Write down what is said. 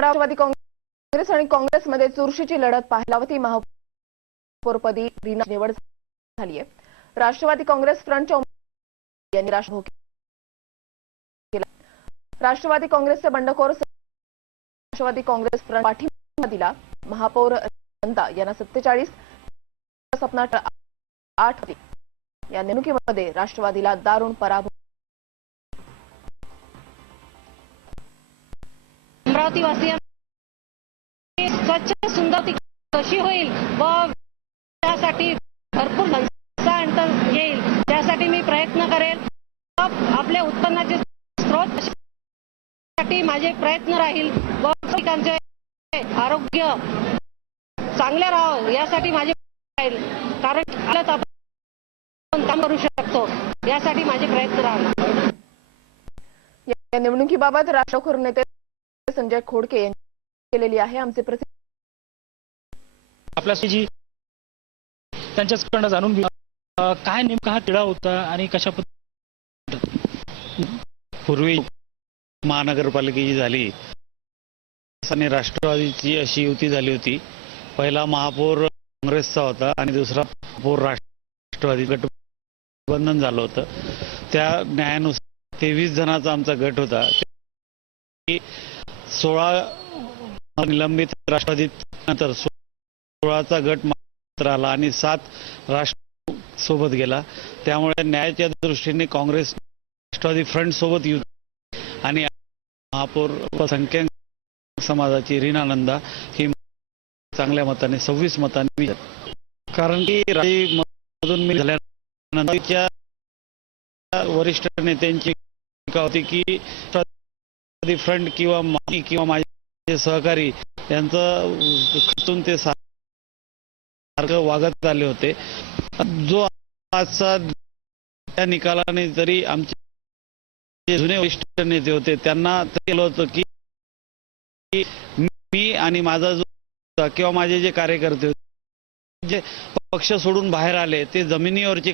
राष्ट्रवादी काँग्रेस आणि काँग्रेसमध्ये चुरशीची लढत पाहिलावती महापौरपदी रीना निवड झाली आहे. राष्ट्रवादी काँग्रेस फ्रंटच्या यांनी राष्ट्रभोग केला. राष्ट्रवादी काँग्रेसचे बंडखोर राष्ट्रवादी काँग्रेस फ्रंट पाठिंबा दिला महापौर नंदा यांना सत्तेचाळीस सपना आठ या निवडणुकीमध्ये राष्ट्रवादीला दारुण पराभव अमरावती स्वच्छ सुंदर कशी होईल व त्यासाठी भरपूर अंतर येईल त्यासाठी मी प्रयत्न करेल. आपल्या उत्पन्नाचे स्रोत साठी माझे प्रयत्न राहील व पिकांचे आरोग्य चांगले राहावं यासाठी माझे राहील. कारण आपण काम करू शकतो. यासाठी माझे प्रयत्न राहणार. या निवडणुकीबाबत राष्ट्रखोर नेते संजय खोडके यांनी केलेली आहे. आमचे जी त्यांच्याकडनं जाणून घेऊ. काय नेमका हा तिढा होता आणि कशा पद्धतीने पूर्वी महानगरपालिकेची झाली. आणि राष्ट्रवादीची अशी युती झाली होती. पहिला महापौर काँग्रेसचा होता आणि दुसरा महापौर राष्ट्रवादी गठबंधन झालं होतं. त्या न्यायानुसार तेवीस जणांचा आमचा गट होता. सोळा निलंबित राष्ट्रवादी नंतर सोळाचा गट मात्र आला आणि सात राष्ट्र सोबत गेला. त्यामुळे न्यायाच्या दृष्टीने काँग्रेस राष्ट्रवादी फ्रंट सोबत युती आणि महापौर संख्याक समाजाची रीना नंदा ही चांगल्या मताने सव्वीस मतांनी कारण की राजी मधून मी झाल्यानंतर वरिष्ठ नेत्यांची होती की फ्रंट किंवा माई किंवा माझे सहकारी यांचं खचून ते सारखं वागत आले होते. जो आजचा त्या निकालाने जरी आमचे जुने वरिष्ठ नेते होते त्यांना ते केलं होतं की मी आणि माझा जो किंवा माझे जे कार्यकर्ते होते जे पक्ष सोडून बाहेर आले ते जमिनीवरचे